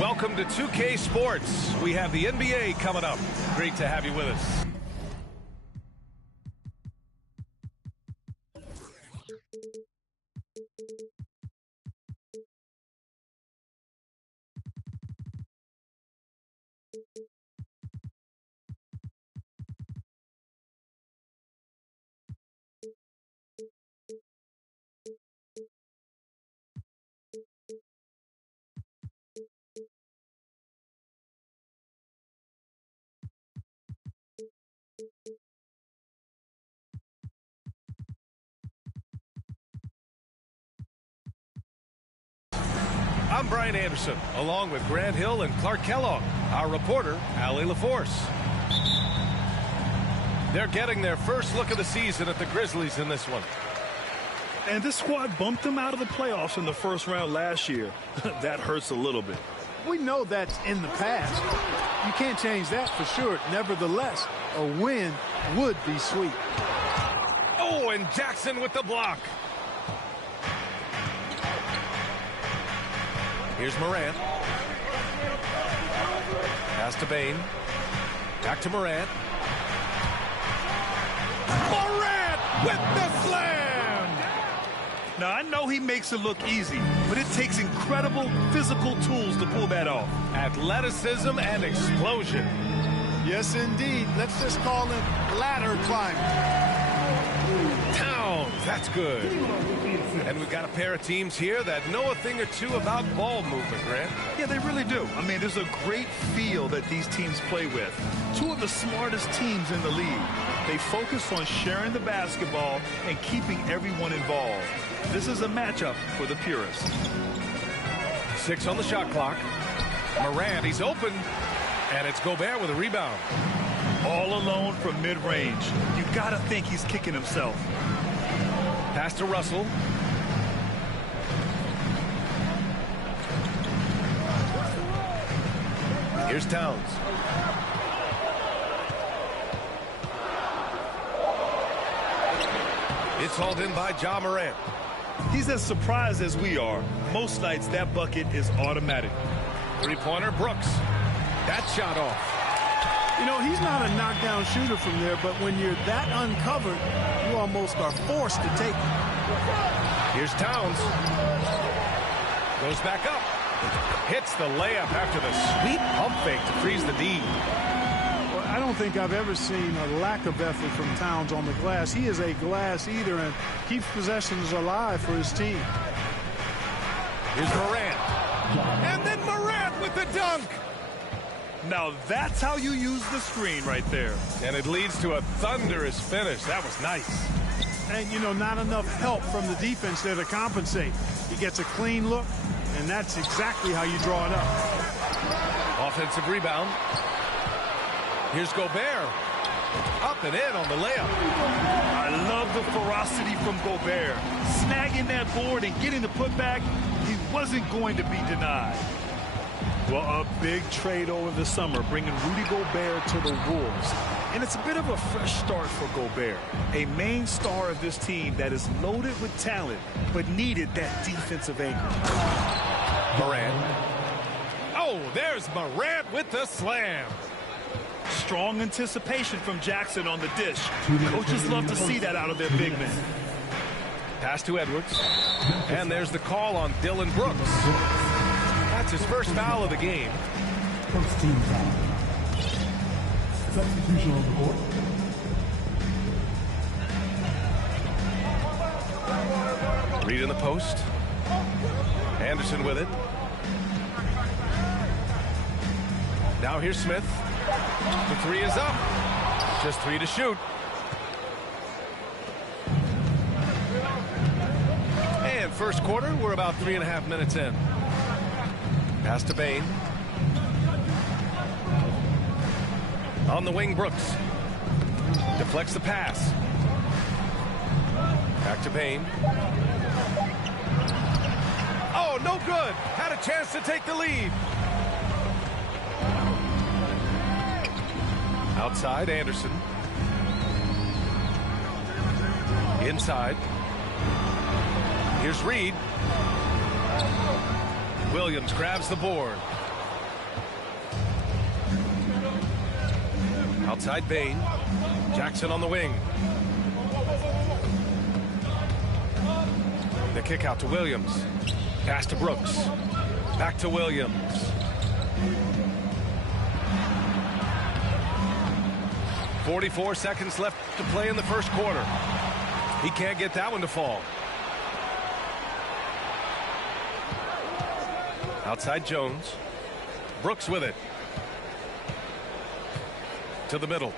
Welcome to 2K Sports. We have the NBA coming up. Great to have you with us. I'm Brian Anderson, along with Grant Hill and Clark Kellogg, our reporter, Allie LaForce. They're getting their first look of the season at the Grizzlies in this one. And this squad bumped them out of the playoffs in the first round last year. That hurts a little bit. We know that's in the past. You can't change that for sure. Nevertheless, a win would be sweet. Oh, and Jackson with the block. Here's Morant. Pass to Bain. Back to Morant. Morant with the slam! Now, I know he makes it look easy, but it takes incredible physical tools to pull that off. Athleticism and explosion. Yes, indeed. Let's just call it ladder climbing. Towns, that's good. And we've got a pair of teams here that know a thing or two about ball movement, Grant. Yeah, they really do. I mean, there's a great feel that these teams play with. Two of the smartest teams in the league. They focus on sharing the basketball and keeping everyone involved. This is a matchup for the purists. 6 on the shot clock. Morant, he's open. And it's Gobert with a rebound. All alone from mid-range. You got to think he's kicking himself. Pass to Russell. Here's Towns. It's hauled in by Ja Morant. He's as surprised as we are. Most nights, that bucket is automatic. Three-pointer, Brooks. That shot off. You know, he's not a knockdown shooter from there, but when you're that uncovered, you almost are forced to take it. Here's Towns. Goes back up. Hits the layup after the sweet pump fake to freeze the D. Well, I don't think I've ever seen a lack of effort from Towns on the glass. He is a glass eater and keeps possessions alive for his team. Here's Morant. And then Morant with the dunk. Now that's how you use the screen right there. And it leads to a thunderous finish. That was nice. And, you know, not enough help from the defense there to compensate. He gets a clean look, and that's exactly how you draw it up. Offensive rebound. Here's Gobert. Up and in on the layup. I love the ferocity from Gobert. Snagging that board and getting the putback, he wasn't going to be denied. Well, a big trade over the summer, bringing Rudy Gobert to the Wolves. And it's a bit of a fresh start for Gobert, a main star of this team that is loaded with talent, but needed that defensive anchor. Morant. Oh, there's Morant with the slam. Strong anticipation from Jackson on the dish. Coaches love to see that out of their big men. Pass to Edwards. And there's the call on Dylan Brooks. That's his first foul of the game. First team foul. Substitution on the court. Reed in the post. Anderson with it. Now here's Smith. The three is up. Just 3 to shoot. And first quarter, we're about 3.5 minutes in. Pass to Bain. On the wing, Brooks. Deflects the pass. Back to Bain. Oh, no good. Had a chance to take the lead. Outside, Anderson. Inside. Here's Reed. Williams grabs the board. Outside Bain. Jackson on the wing. The kick out to Williams. Pass to Brooks. Back to Williams. .44 seconds left to play in the first quarter. He can't get that one to fall. Outside Jones. Brooks with it. To the middle.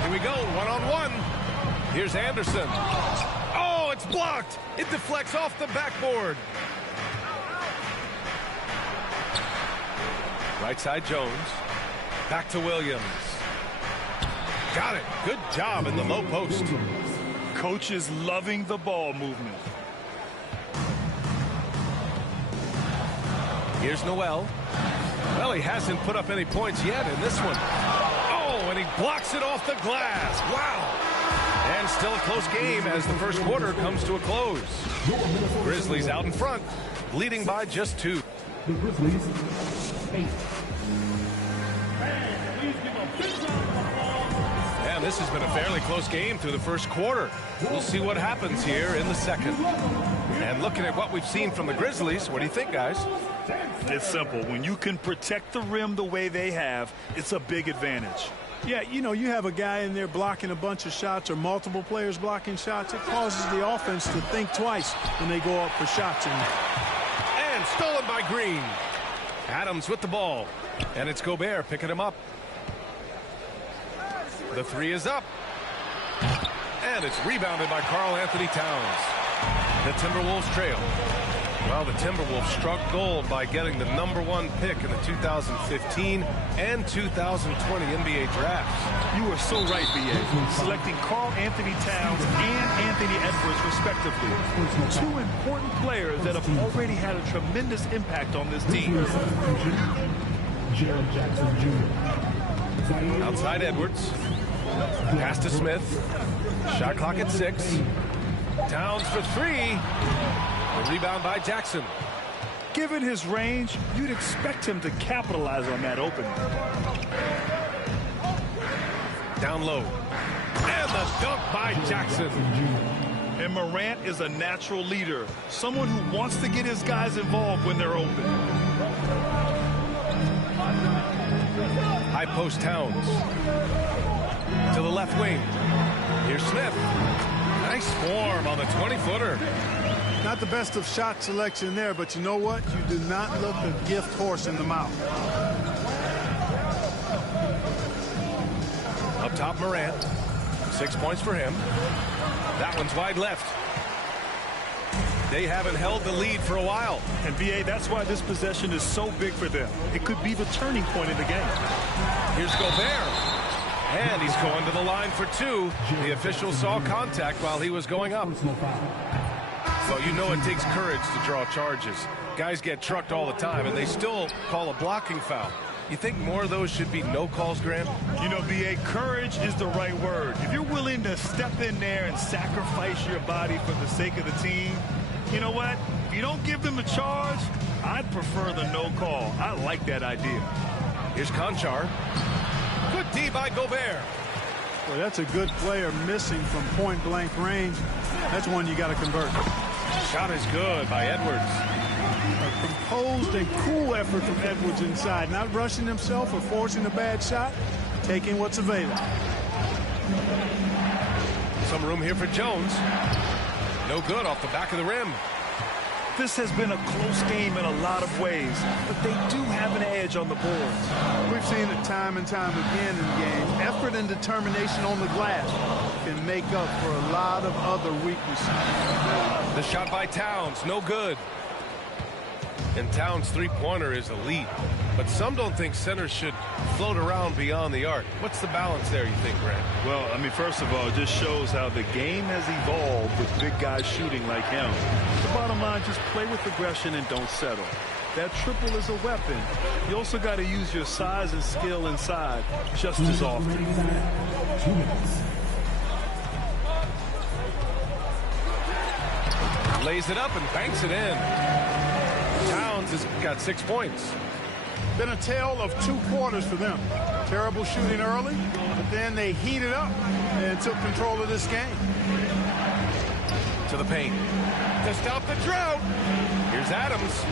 Here we go, one-on-one. Here's Anderson. Oh, it's blocked. It deflects off the backboard. Right side Jones. Back to Williams. Got it. Good job in the low post. Coach is loving the ball movement. Here's Noel. Well, he hasn't put up any points yet in this one. Oh, and he blocks it off the glass. Wow. And still a close game as the first quarter comes to a close. Grizzlies out in front, leading by just 2. The Grizzlies, 8. And this has been a fairly close game through the first quarter. We'll see what happens here in the second. And looking at what we've seen from the Grizzlies, what do you think, guys? It's simple. When you can protect the rim the way they have, it's a big advantage. Yeah, you know, you have a guy in there blocking a bunch of shots or multiple players blocking shots. It causes the offense to think twice when they go up for shots. And stolen by Green. Adams with the ball. And it's Gobert picking him up. The 3 is up. And it's rebounded by Karl Anthony Towns. The Timberwolves trail. Well, the Timberwolves struck gold by getting the #1 pick in the 2015 and 2020 NBA drafts. You are so right, B.A. Selecting Karl Anthony Towns and Anthony Edwards, respectively. 2 important players that have already had a tremendous impact on this team. Jared Jackson Jr. Outside Edwards. Pass to Smith. Shot clock at 6. Towns for 3. The rebound by Jackson. Given his range, you'd expect him to capitalize on that opening. Down low. And the dunk by Jackson. And Morant is a natural leader, someone who wants to get his guys involved when they're open. High post Towns. To the left wing. Here's Smith. Nice form on the 20-footer. Not the best of shot selection there, but you know what? You do not look a gift horse in the mouth. Up top, Morant. 6 points for him. That one's wide left. They haven't held the lead for a while. And, B.A., that's why this possession is so big for them. It could be the turning point in the game. Here's Gobert. And he's going to the line for 2. The official saw contact while he was going up. Well, you know it takes courage to draw charges. Guys get trucked all the time, and they still call a blocking foul. You think more of those should be no calls, Grant? You know, B.A., courage is the right word. If you're willing to step in there and sacrifice your body for the sake of the team, you know what? If you don't give them a charge, I'd prefer the no call. I like that idea. Here's Conchar. Good D by Gobert. Well, that's a good player missing from point-blank range. That's one you got to convert. Shot is good by Edwards. A composed and cool effort from Edwards inside. Not rushing himself or forcing a bad shot. Taking what's available. Some room here for Jones. No good off the back of the rim. This has been a close game in a lot of ways, but they do have an edge on the boards. We've seen it time and time again in games. Effort and determination on the glass can make up for a lot of other weaknesses. The shot by Towns, no good. And Towns' three-pointer is elite. But some don't think centers should float around beyond the arc. What's the balance there, you think, Grant? Well, I mean, first of all, it just shows how the game has evolved with big guys shooting like him. The bottom line, just play with aggression and don't settle. That triple is a weapon. You also got to use your size and skill inside just as often. 2 minutes. Lays it up and banks it in. Towns has got 6 points. Been a tale of 2 quarters for them. Terrible shooting early, but then they heated up and took control of this game. To the paint. To stop the drought. Here's Adams.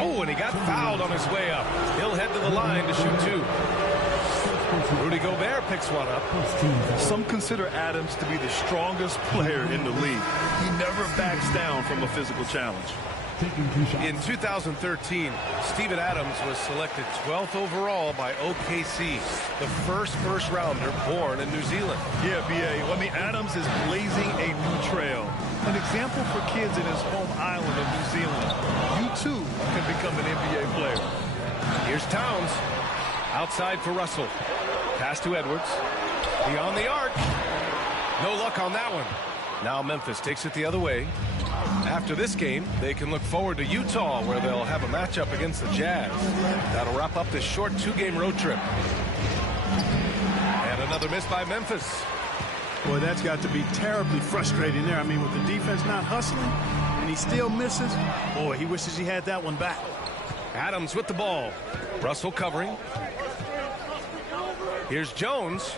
Oh, and he got fouled on his way up. He'll head to the line to shoot 2. Rudy Gobert picks one up. Some consider Adams to be the strongest player in the league. He never backs down from a physical challenge. In 2013, Steven Adams was selected 12th overall by OKC, the first rounder born in New Zealand. Yeah, B.A. I mean, Adams is blazing a new trail. An example for kids in his home island of New Zealand. You, too, can become an NBA player. Here's Towns. Outside for Russell. Pass to Edwards. Beyond the arc. No luck on that one. Now Memphis takes it the other way. After this game, they can look forward to Utah, where they'll have a matchup against the Jazz. That'll wrap up this short 2-game road trip. And another miss by Memphis. Boy, that's got to be terribly frustrating there. I mean, with the defense not hustling, and he still misses. Boy, he wishes he had that one back. Adams with the ball. Russell covering. Here's Jones.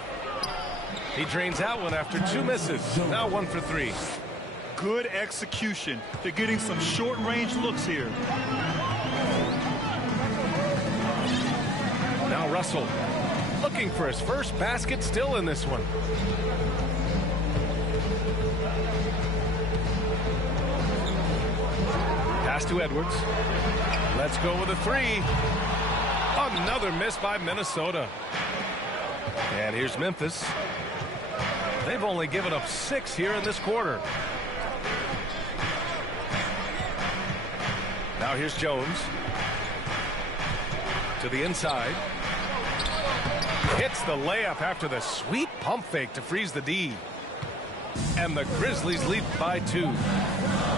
He drains that one after 2 misses. Now 1 for 3. Good execution. They're getting some short-range looks here. Now Russell looking for his first basket, still in this one. Pass to Edwards. Let's go with a 3. Another miss by Minnesota. And here's Memphis. They've only given up 6 here in this quarter. Now here's Jones. To the inside. Hits the layup after the sweet pump fake to freeze the D. And the Grizzlies lead by 2.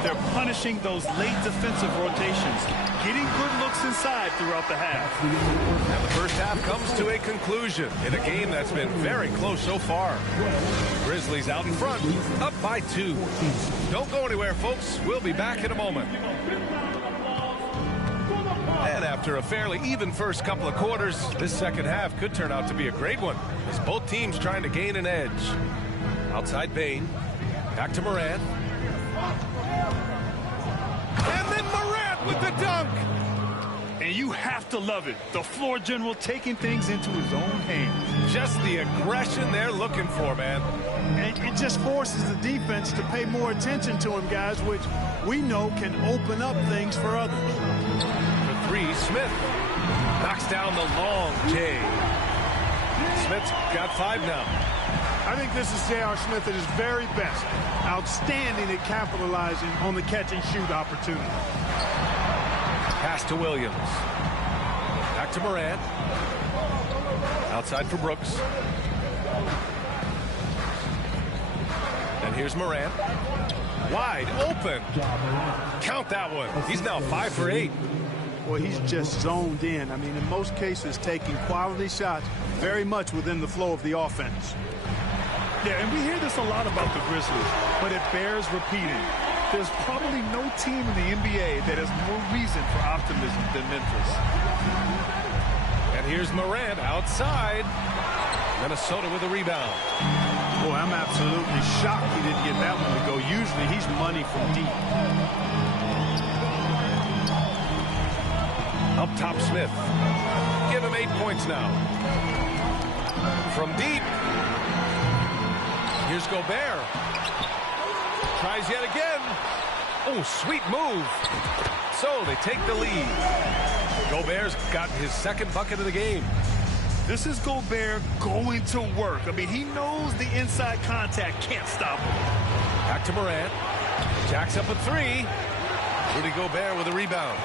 They're punishing those late defensive rotations, getting good looks inside throughout the half. And the first half comes to a conclusion in a game that's been very close so far. Grizzlies out in front, up by 2. Don't go anywhere, folks. We'll be back in a moment. And after a fairly even first couple of quarters, this second half could turn out to be a great one, as both teams trying to gain an edge. Outside Bain. Back to Morant. And then Morant with the dunk. And you have to love it. The floor general taking things into his own hands. Just the aggression they're looking for, man. And it just forces the defense to pay more attention to him, guys, which we know can open up things for others. For 3, Smith knocks down the long J. Smith's got 5 now. I think this is J.R. Smith at his very best. Outstanding at capitalizing on the catch-and-shoot opportunity. Pass to Williams. Back to Morant. Outside for Brooks. And here's Morant. Wide open. Count that one. He's now 5 for 8. Well, he's just zoned in. I mean, in most cases, taking quality shots very much within the flow of the offense. Yeah, and we hear this a lot about the Grizzlies, but it bears repeating. There's probably no team in the NBA that has more reason for optimism than Memphis. And here's Morant outside. Minnesota with a rebound. Boy, I'm absolutely shocked he didn't get that one to go. Usually he's money from deep. Up top, Smith. Give him 8 points now. From deep. Here's Gobert. Tries yet again. Oh, sweet move. So they take the lead. Gobert's got his 2nd bucket of the game. This is Gobert going to work. I mean, he knows the inside contact can't stop him. Back to Morant. Jacks up a 3. Rudy Gobert with a rebound.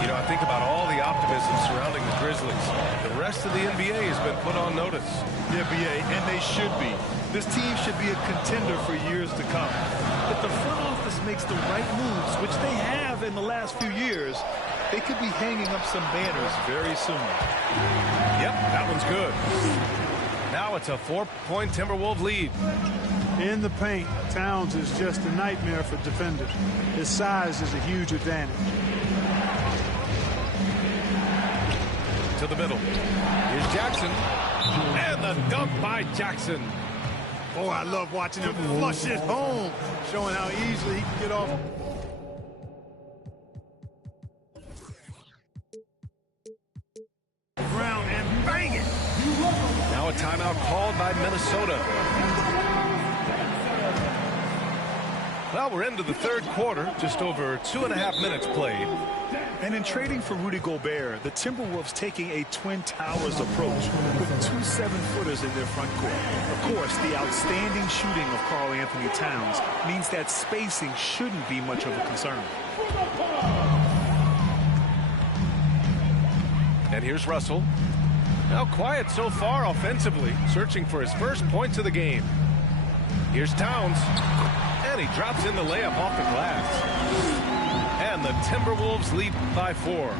You know, I think about all the optimism surrounding the Grizzlies. The rest of the NBA has been put on notice. Yeah, B.A., and they should be. This team should be a contender for years to come. If the front office makes the right moves, which they have in the last few years, they could be hanging up some banners very soon. Yep, that one's good. Now it's a 4-point Timberwolves lead. In the paint, Towns is just a nightmare for defenders. His size is a huge advantage. the middle. Here's Jackson. And the dunk by Jackson. Oh, I love watching him flush it home, showing how easily he can get off. Ground and bang it. Now a timeout called by Minnesota. Well, we're into the third quarter, just over 2.5 minutes played. And in trading for Rudy Gobert, the Timberwolves taking a Twin Towers approach with 2 7-footers in their front court. Of course, the outstanding shooting of Karl Anthony Towns means that spacing shouldn't be much of a concern. And here's Russell. Now quiet so far offensively, searching for his first points of the game. Here's Towns. And he drops in the layup off the glass. And the Timberwolves lead by 4.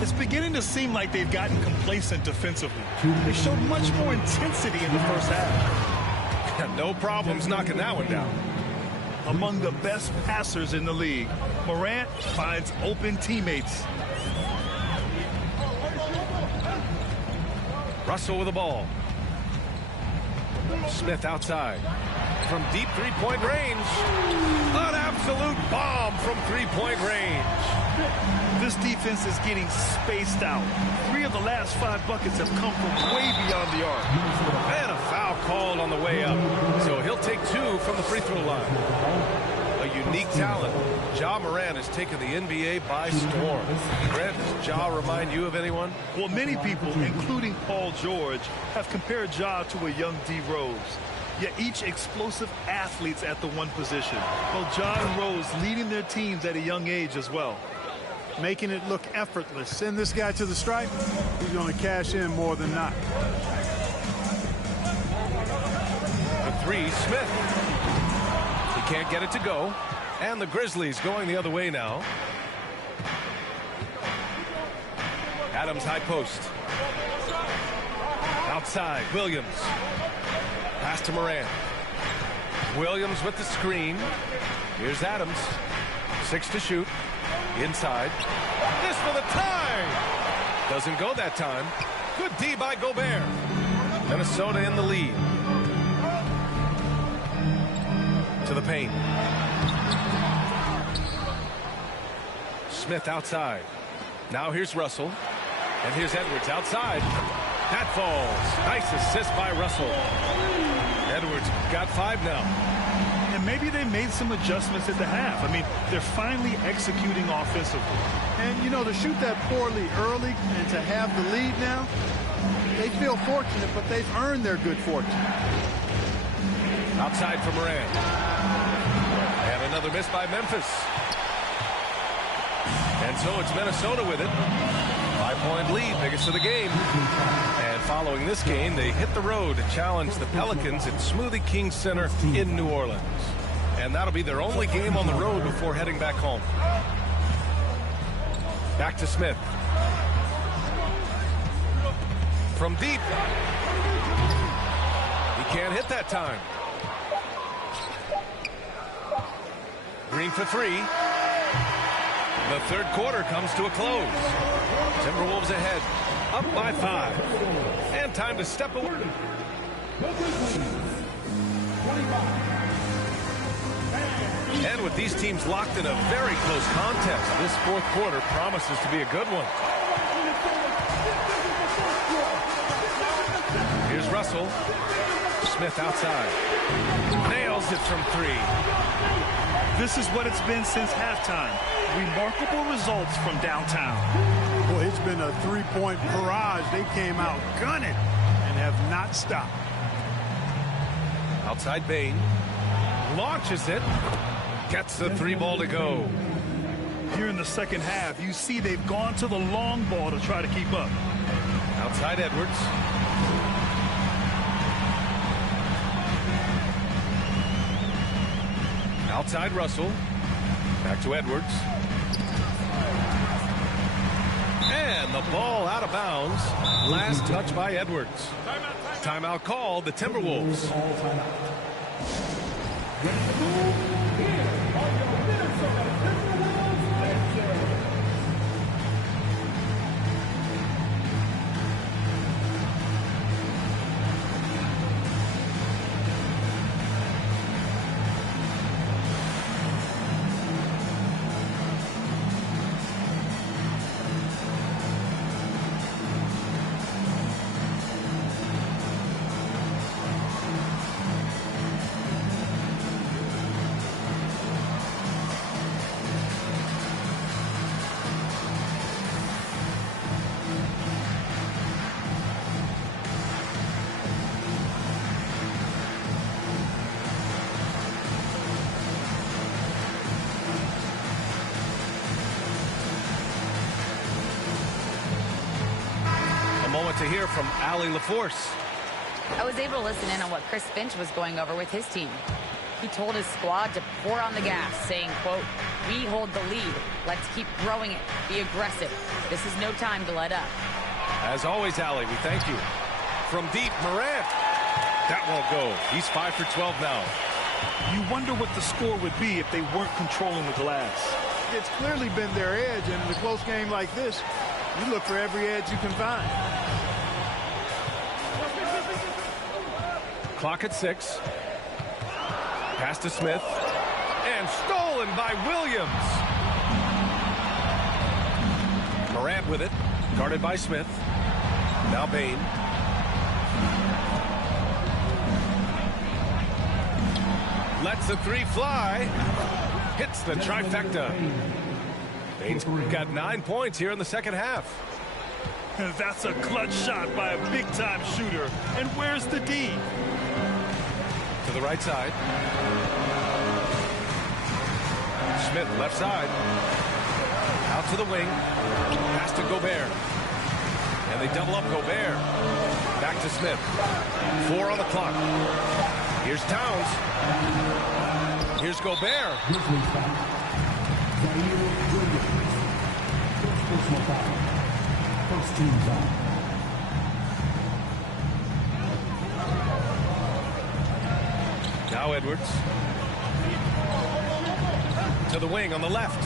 It's beginning to seem like they've gotten complacent defensively. They showed much more intensity in the first half. No problems knocking that one down. Among the best passers in the league, Morant finds open teammates. Russell with the ball. Smith outside. From deep three-point range. An absolute bomb from three-point range. This defense is getting spaced out. 3 of the last 5 buckets have come from way beyond the arc. And a foul called on the way up. So he'll take 2 from the free throw line. A unique talent. Ja Morant has taken the NBA by storm. Grant, does Ja remind you of anyone? Well, many people, including Paul George, have compared Ja to a young D. Rose. Yet each explosive athletes at the one position. Both Ja and Rose leading their teams at a young age as well. Making it look effortless. Send this guy to the stripe. He's going to cash in more than not. The 3, Smith. He can't get it to go. And the Grizzlies going the other way now. Adams high post. Outside, Williams. Pass to Morant. Williams with the screen. Here's Adams. 6 to shoot. Inside. This for the tie. Doesn't go that time. Good D by Gobert. Minnesota in the lead. To the paint. Smith outside. Now here's Russell. And here's Edwards outside. That falls. Nice assist by Russell. Edwards got 5 now. And maybe they made some adjustments at the half. I mean, they're finally executing offensively. And, you know, to shoot that poorly early and to have the lead now, they feel fortunate, but they've earned their good fortune. Outside for Morant. And another miss by Memphis. And so it's Minnesota with it. 5-point lead, biggest of the game. And following this game, they hit the road to challenge the Pelicans at Smoothie King Center in New Orleans. And that'll be their only game on the road before heading back home. Back to Smith. From deep. He can't hit that time. Green for 3. The third quarter comes to a close. Timberwolves ahead, up by 5. And time to step away. And with these teams locked in a very close contest, this fourth quarter promises to be a good one. Here's Russell. Smith outside. Nails it from 3. This is what it's been since halftime. Remarkable results from downtown. Boy, it's been a 3-point barrage. They came out gunning and have not stopped. Outside Bain. Launches it. Gets the 3 ball to go. Here in the second half, you see they've gone to the long ball to try to keep up. Outside Edwards. Outside Russell. Back to Edwards. And the ball out of bounds. Last touch by Edwards. Timeout called, the Timberwolves. want to hear from Allie LaForce. I was able to listen in on what Chris Finch was going over with his team. He told his squad to pour on the gas, saying, quote, "We hold the lead. Let's keep growing it. Be aggressive. This is no time to let up." As always, Allie, we thank you. From deep, Morant. That won't go. He's 5 for 12 now. You wonder what the score would be if they weren't controlling the glass. It's clearly been their edge, and in a close game like this, you look for every edge you can find. Clock at 6. Pass to Smith. And stolen by Williams. Morant with it. Guarded by Smith. Now Bain. Lets the three fly. Hits the trifecta. Bain's got 9 points here in the second half. That's a clutch shot by a big-time shooter. And where's the D? To the right side. Smith left side. Out to the wing. Pass to Gobert. And they double up Gobert. Back to Smith. 4 on the clock. Here's Towns. Here's Gobert. First team foul. Now Edwards. To the wing on the left.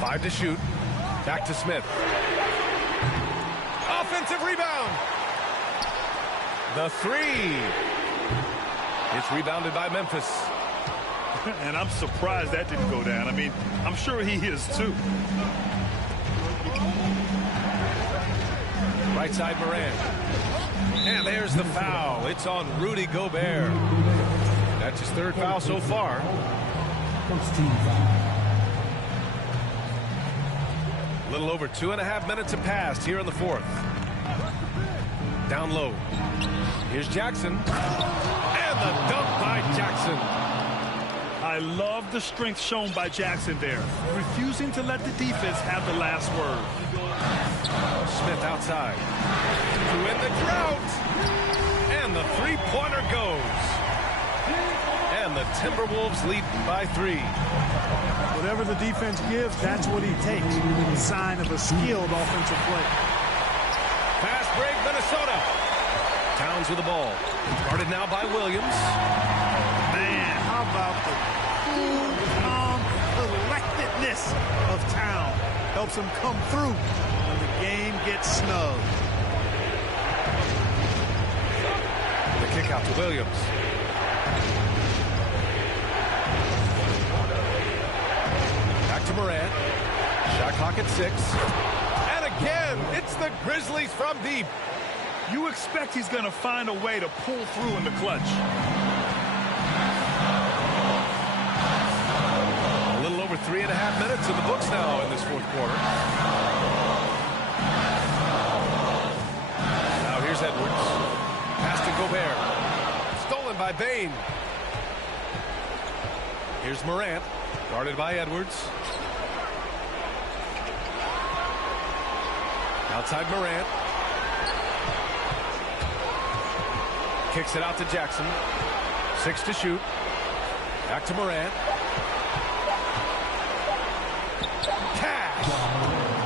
5 to shoot. Back to Smith. Offensive rebound. The 3. It's rebounded by Memphis. And I'm surprised that didn't go down. I mean, I'm sure he is too. Right side Morant. And there's the foul. It's on Rudy Gobert. That's his 3rd foul so far. First team foul. A little over 2.5 minutes have passed here in the 4th. Down low. Here's Jackson. And the dunk by Jackson. I love the strength shown by Jackson there, refusing to let the defense have the last word. Smith outside. To end the drought. And the three-pointer goes. And the Timberwolves lead by 3. Whatever the defense gives, that's what he takes. A sign of a skilled offensive play. Fast break, Minnesota. Towns with the ball. Guarded now by Williams. Man, how about the cool, calm collectedness of Town? Helps him come through when the game gets snug. The kick out to Williams. Back to Morant. Shot clock at 6. And again, it's the Grizzlies from deep. You expect he's going to find a way to pull through in the clutch. A little over 3.5 minutes in the books now in this 4th quarter. Now here's Edwards. Pass to Gobert. Stolen by Bain. Here's Morant. Guarded by Edwards. Outside Morant. Kicks it out to Jackson. 6 to shoot. Back to Morant. Cash.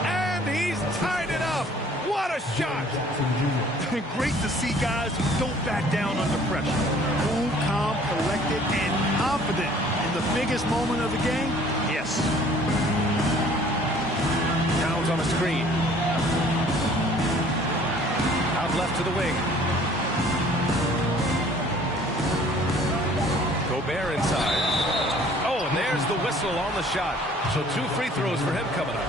And he's tied it up. What a shot. Great to see guys who don't back down under pressure. Cool, calm, collected, and confident in the biggest moment of the game. Yes. Towns on a screen. Out left to the wing. Gobert inside. Oh, and there's the whistle on the shot. So 2 free throws for him coming up.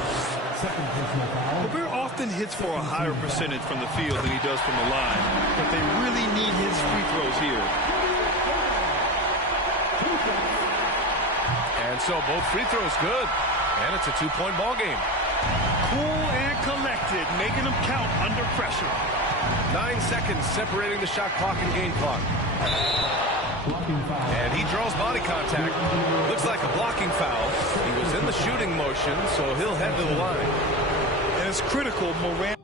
Second personal foul. Gobert often hits for a higher percentage from the field than he does from the line, but they really need his free throws here. And so both free throws good. And it's a 2-point ball game. Cool and collected, making them count under pressure. 9 seconds separating the shot clock and game clock. Blocking foul. And he draws body contact. Looks like a blocking foul. He was in the shooting motion, so he'll head to the line. And it's critical Morant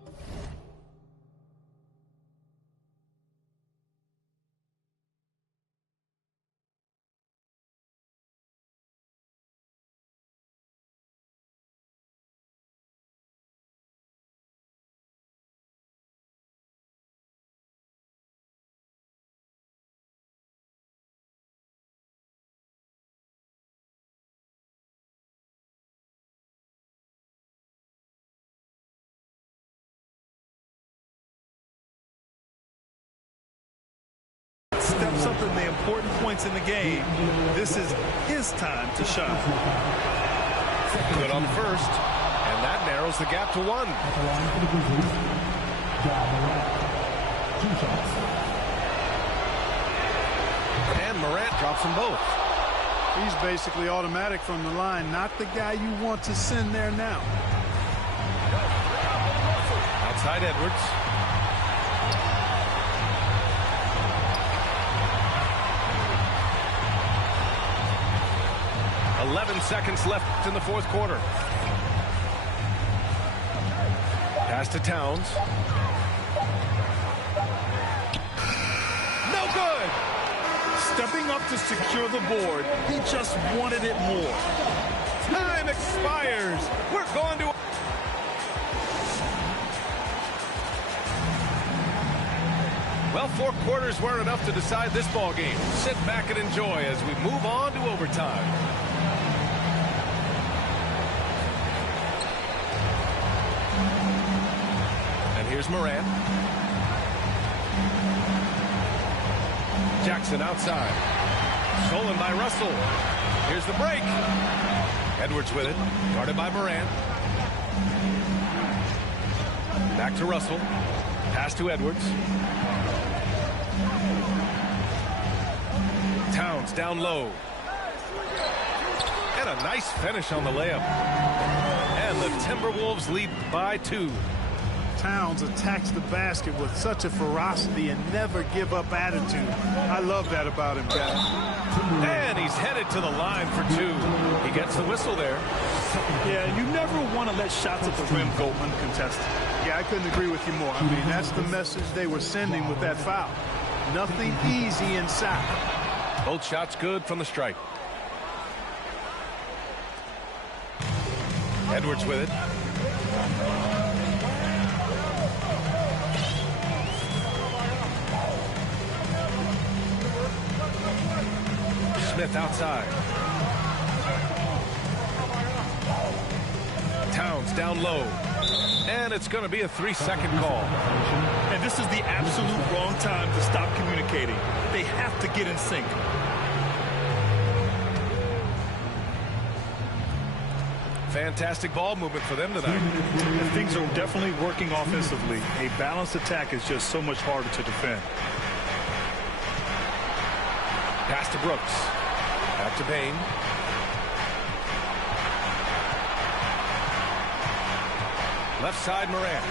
steps up in the important points in the game, this is his time to shine. Good on first, and that narrows the gap to 1. At the line for the Grizzlies, Morant. 2 shots. And Morant drops them both. He's basically automatic from the line, not the guy you want to send there now. Outside Edwards. .11 seconds left in the fourth quarter. Pass to Towns. No good! Stepping up to secure the board, he just wanted it more. Time expires. We're going to... Well, 4 quarters weren't enough to decide this ball game. Sit back and enjoy as we move on to overtime. And here's Morant. Jackson outside. Stolen by Russell. Here's the break. Edwards with it. Guarded by Morant. Back to Russell. Pass to Edwards. Towns down low. And a nice finish on the layup. And the Timberwolves lead by 2. Towns attacks the basket with such a ferocity and never give up attitude. I love that about him, guys. And he's headed to the line for 2. He gets the whistle there. Yeah, you never want to let shots at the rim go uncontested. Yeah, I couldn't agree with you more. I mean, that's the message they were sending with that foul. Nothing easy inside. Both shots good from the stripe. Edwards with it. Smith outside. Towns down low. And it's going to be a 3-second call. And this is the absolute wrong time to stop communicating. They have to get in sync. Fantastic ball movement for them tonight. And things are definitely working offensively. A balanced attack is just so much harder to defend. Pass to Brooks. Back to Payne. Left side Morant.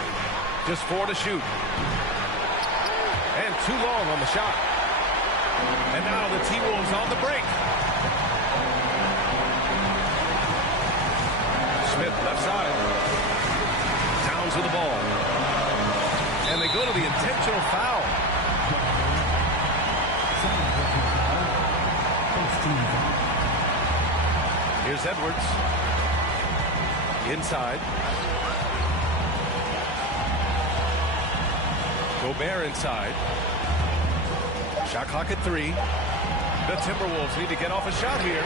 Just 4 to shoot. And too long on the shot. And now the T-Wolves on the break. Smith left side. Towns with the ball. And they go to the intentional foul. Here's Edwards. Inside. Gobert inside. Shot clock at 3. The Timberwolves need to get off a shot here.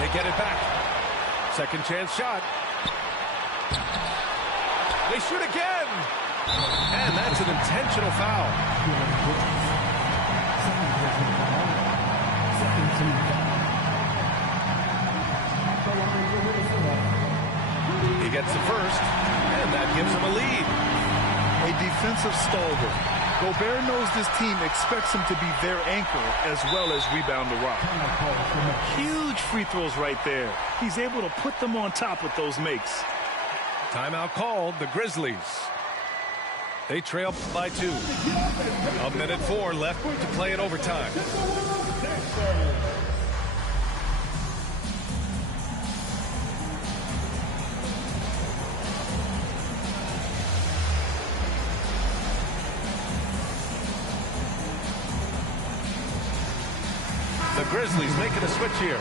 They get it back. Second chance shot. They shoot again. And that's an intentional foul. He gets the first, and that gives him a lead. A defensive stalwart. Gobert knows this team expects him to be their anchor as well as rebound the rock. Huge free throws right there. He's able to put them on top with those makes. Timeout called, the Grizzlies. They trail by 2. 1:04 left to play in overtime. The Grizzlies making a switch here.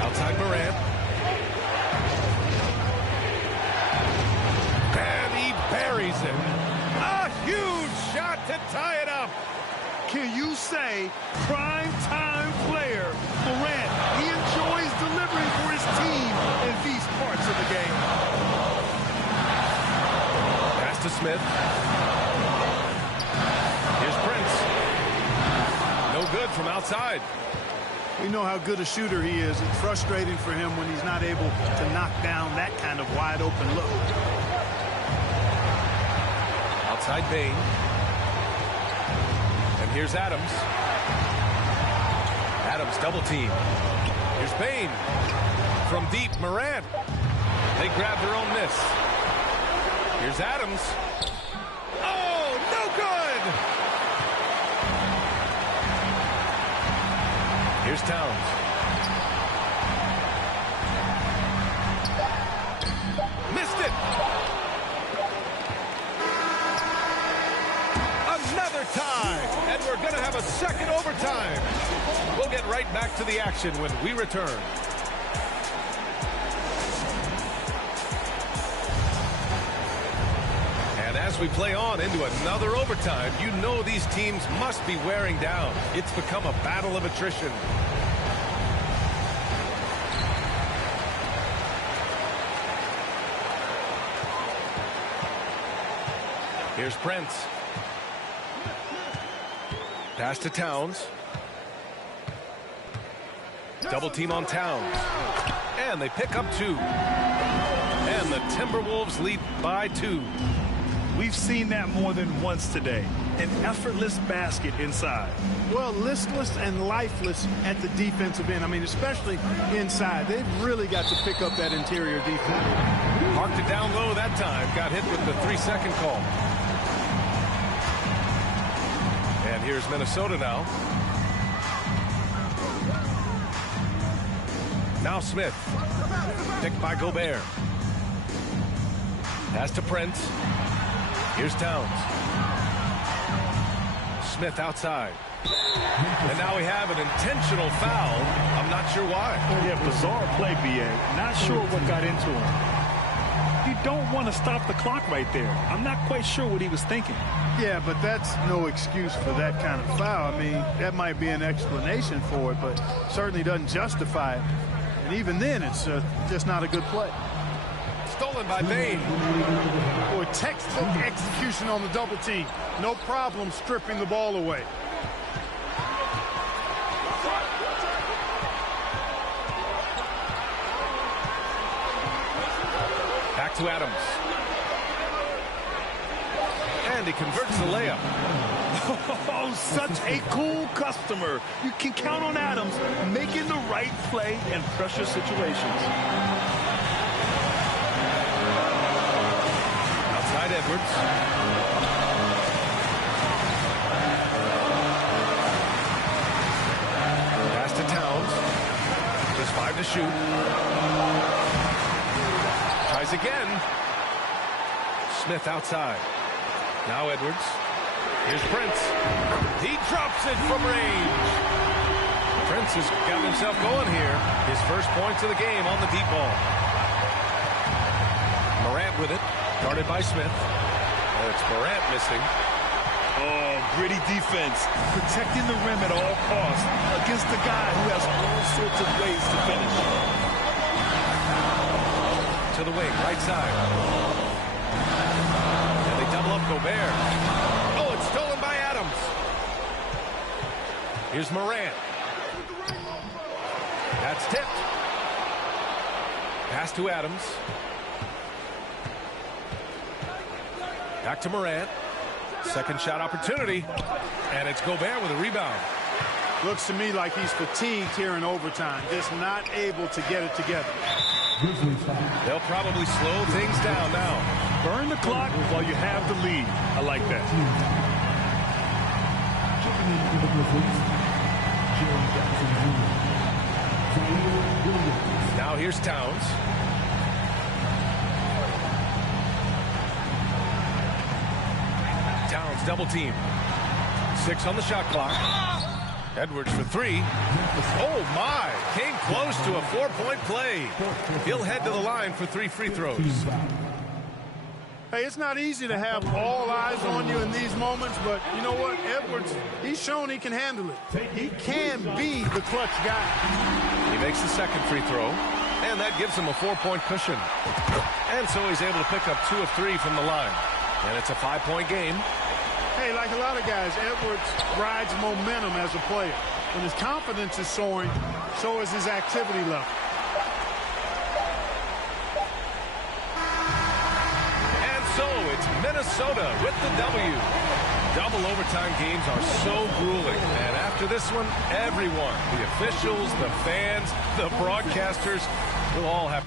Outside Morant. And he buries it. A huge shot to tie it up. Can you say prime time player Morant? He enjoys delivering for his team in these parts of the Smith. Here's Prince. No good from outside. We know how good a shooter he is. It's frustrating for him when he's not able to knock down that kind of wide open look. Outside Bain. And here's Adams. Adams double team. Here's Bain. From deep, Morant. They grab their own miss. Here's Adams. Oh, no good! Here's Towns. Missed it! Another tie! And we're going to have a second overtime. We'll get right back to the action when we return. As we play on into another overtime, you know these teams must be wearing down. It's become a battle of attrition. Here's Prince. Pass to Towns. Double team on Towns. And they pick up 2. And the Timberwolves lead by 2. We've seen that more than once today. An effortless basket inside. Well, listless and lifeless at the defensive end. I mean, especially inside. They've really got to pick up that interior defense. Marked it down low that time. Got hit with the 3-second call. And here's Minnesota now. Now Smith. Picked by Gobert. Pass to Prince. Here's Towns. Smith outside. And now we have an intentional foul. I'm not sure why. Yeah, bizarre play, B.A. Not sure what got into him. You don't want to stop the clock right there. I'm not quite sure what he was thinking. Yeah, but that's no excuse for that kind of foul. I mean, that might be an explanation for it, but certainly doesn't justify it. And even then, it's just not a good play. Stolen by Bain. Boy, textbook execution on the double team. No problem stripping the ball away. Back to Adams. And he converts the layup. Oh, such a cool customer. You can count on Adams making the right play in pressure situations. Outside Edwards. Pass to Towns. Just 5 to shoot. Tries again. Smith outside. Now Edwards. Here's Prince. He drops it from range. Prince has got himself going here. His first points of the game on the deep ball. Morant with it. Guarded by Smith. Oh, it's Morant missing. Oh, gritty defense. Protecting the rim at all costs against a guy who has all sorts of ways to finish. To the wing, right side. And they double up Gobert. Oh, it's stolen by Adams. Here's Morant. That's tipped. Pass to Adams. Back to Morant. Second shot opportunity. And it's Gobert with a rebound. Looks to me like he's fatigued here in overtime. Just not able to get it together. They'll probably slow things down now. Burn the clock while you have the lead. I like that. Now here's Towns. Towns double team. 6 on the shot clock. Edwards for 3. Oh my! Came close to a 4-point play. He'll head to the line for 3 free throws. Hey, it's not easy to have all eyes on you in these moments, but you know what? Edwards, he's shown he can handle it. He can be the clutch guy. He makes the second free throw, and that gives him a 4-point cushion. And so he's able to pick up 2 of 3 from the line. And it's a 5-point game. Hey, like a lot of guys, Edwards rides momentum as a player. When his confidence is soaring, so is his activity level. And so it's Minnesota with the W. Double overtime games are so grueling. And after this one, everyone, the officials, the fans, the broadcasters, will all have